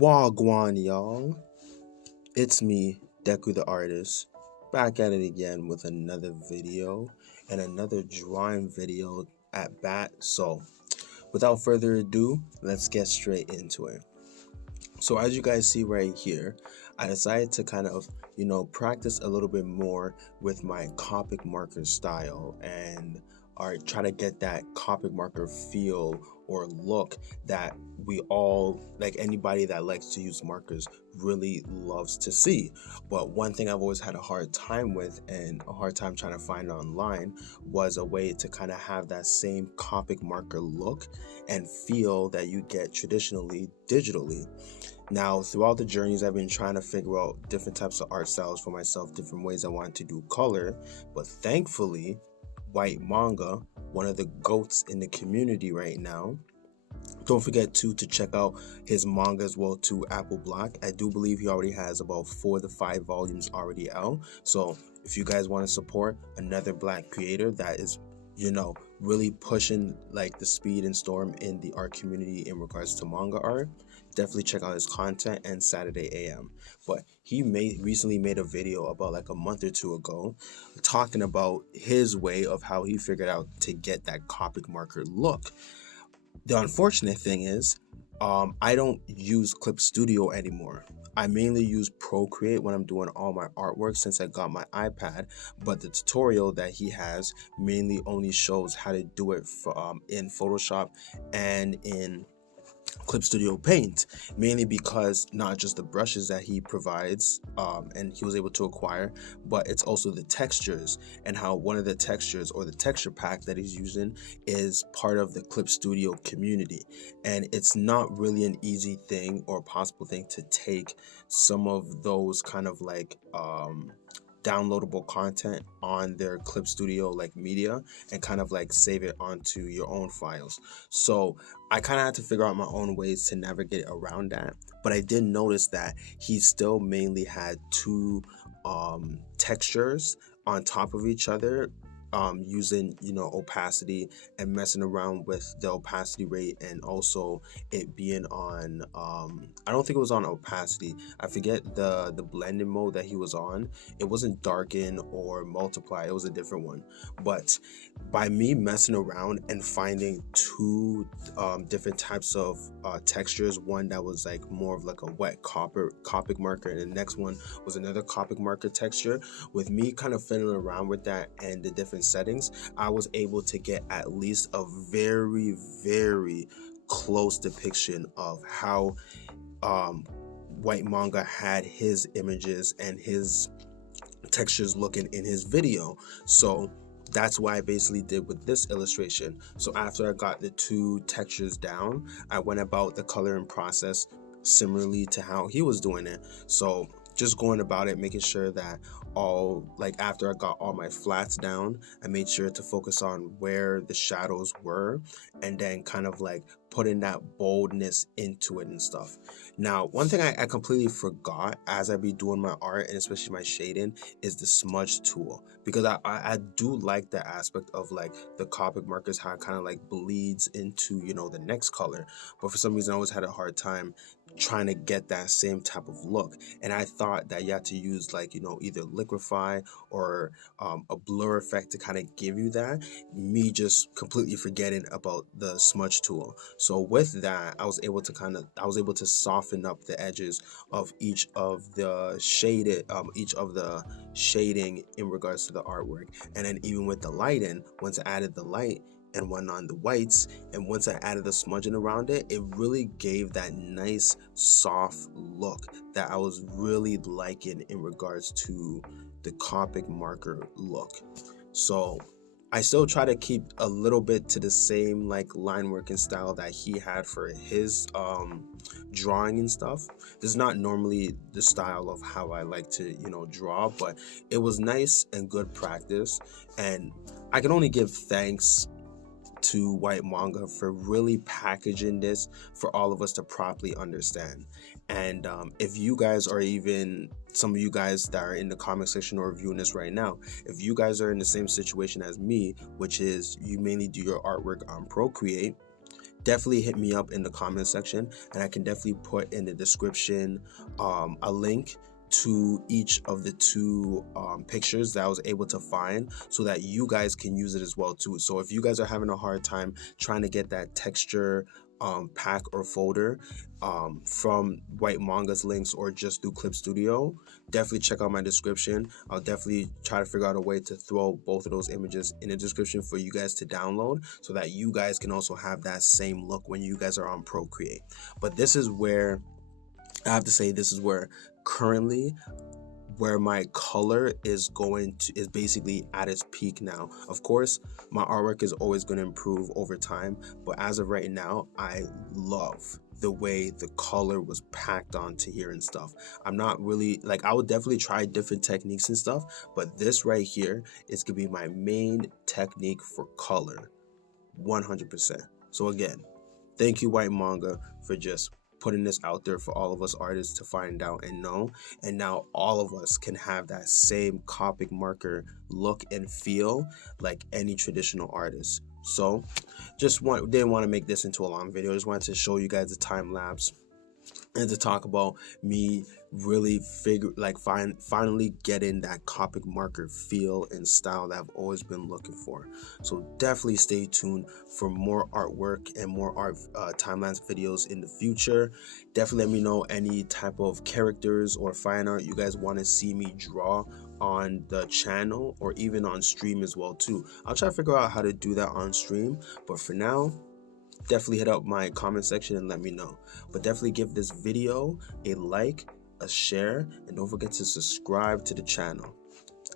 Wagwan, y'all. It's me, Deku the Artist, back at it again with another video and another drawing video at bat. So, without further ado, let's get straight into it. So, as you guys see right here, I decided to kind of, practice a little bit more with my Copic marker style and try to get that Copic marker feel or look that we all, like anybody that likes to use markers, really loves to see. But one thing I've always had a hard time with and a hard time trying to find online was a way to kind of have that same Copic marker look and feel that you get traditionally digitally. Now, throughout the journeys, I've been trying to figure out different types of art styles for myself, different ways I wanted to do color, but thankfully, White Manga, one of the GOATs in the community right now. Don't forget to check out his manga as well too, Apple Black. I do believe he already has about 4 to 5 volumes already out. So if you guys want to support another Black creator that is, really pushing like the speed and storm in the art community in regards to manga art, definitely check out his content and Saturday AM. But he recently made a video about like a month or two ago talking about his way of how he figured out to get that Copic marker look. The unfortunate thing is I don't use Clip Studio anymore. I mainly use Procreate when I'm doing all my artwork since I got my iPad, but the tutorial that he has mainly only shows how to do it in Photoshop and in Clip Studio Paint, mainly because not just the brushes that he provides and he was able to acquire, but it's also the textures and how one of the textures or the texture pack that he's using is part of the Clip Studio community. And it's not really an easy thing or possible thing to take some of those kind of like downloadable content on their Clip Studio like media and kind of like save it onto your own files. So I kind of had to figure out my own ways to navigate around that, but I did notice that he still mainly had 2 textures on top of each other, using opacity and messing around with the opacity rate, and also it being on I don't think it was on opacity, I forget the blending mode that he was on. It wasn't darken or multiply, it was a different one. But by me messing around and finding 2 different types of textures, one that was like more of like a wet Copic marker, and the next one was another Copic marker texture, with me kind of fiddling around with that and the different settings, I was able to get at least a very, very close depiction of how White Manga had his images and his textures looking in his video. So that's what I basically did with this illustration. So after I got the 2 textures down, I went about the coloring process similarly to how he was doing it. So just going about it, making sure that after I got all my flats down, I made sure to focus on where the shadows were, and then kind of like putting that boldness into it and stuff. Now, one thing I completely forgot as I be doing my art, and especially my shading, is the smudge tool, because I do like the aspect of like the Copic markers, how it kind of like bleeds into the next color, but for some reason I always had a hard time trying to get that same type of look. And I thought that you had to use like either liquify or a blur effect to kind of give you that, me just completely forgetting about the smudge tool. So with that, I was able to soften up the edges of each of the shading in regards to the artwork. And then even with the lighting, once I added the light and went on the whites, and once I added the smudging around it, it really gave that nice soft look that I was really liking in regards to the Copic marker look. So I still try to keep a little bit to the same like line working style that he had for his drawing and stuff. This is not normally the style of how I like to draw, but it was nice and good practice, and I can only give thanks to White Manga for really packaging this for all of us to properly understand. And if you guys are, even some of you guys that are in the comment section or reviewing this right now, if you guys are in the same situation as me, which is you mainly do your artwork on Procreate, definitely hit me up in the comment section, and I can definitely put in the description a link to each of the two pictures that I was able to find, so that you guys can use it as well too. So if you guys are having a hard time trying to get that texture pack or folder from White Manga's links, or just through Clip Studio, definitely check out my description. I'll definitely try to figure out a way to throw both of those images in the description for you guys to download, so that you guys can also have that same look when you guys are on Procreate. But this is where I have to say, this is where currently where my color is basically at its peak now. Of course, my artwork is always going to improve over time, but as of right now, I love the way the color was packed onto here and stuff. I'm not really like, I would definitely try different techniques and stuff, but this right here is gonna be my main technique for color, 100%. So again, thank you, White Manga, for just putting this out there for all of us artists to find out and know. And now all of us can have that same Copic marker look and feel like any traditional artist. So didn't want to make this into a long video. Just wanted to show you guys the time lapse and to talk about me really finally getting that Copic marker feel and style that I've always been looking for. So definitely stay tuned for more artwork and more art time-lapse videos in the future. Definitely let me know any type of characters or fine art you guys want to see me draw on the channel, or even on stream as well too. I'll try to figure out how to do that on stream, but for now, definitely hit up my comment section and let me know. But definitely give this video a like, a share, and don't forget to subscribe to the channel.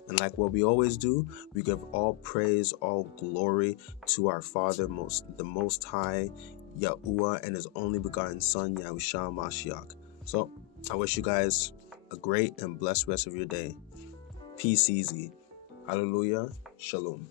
And like what we always do, we give all praise, all glory to our Father, the Most High, Yahuwah, and His only begotten Son, Yahushua Mashiach. So I wish you guys a great and blessed rest of your day. Peace easy. Hallelujah. Shalom.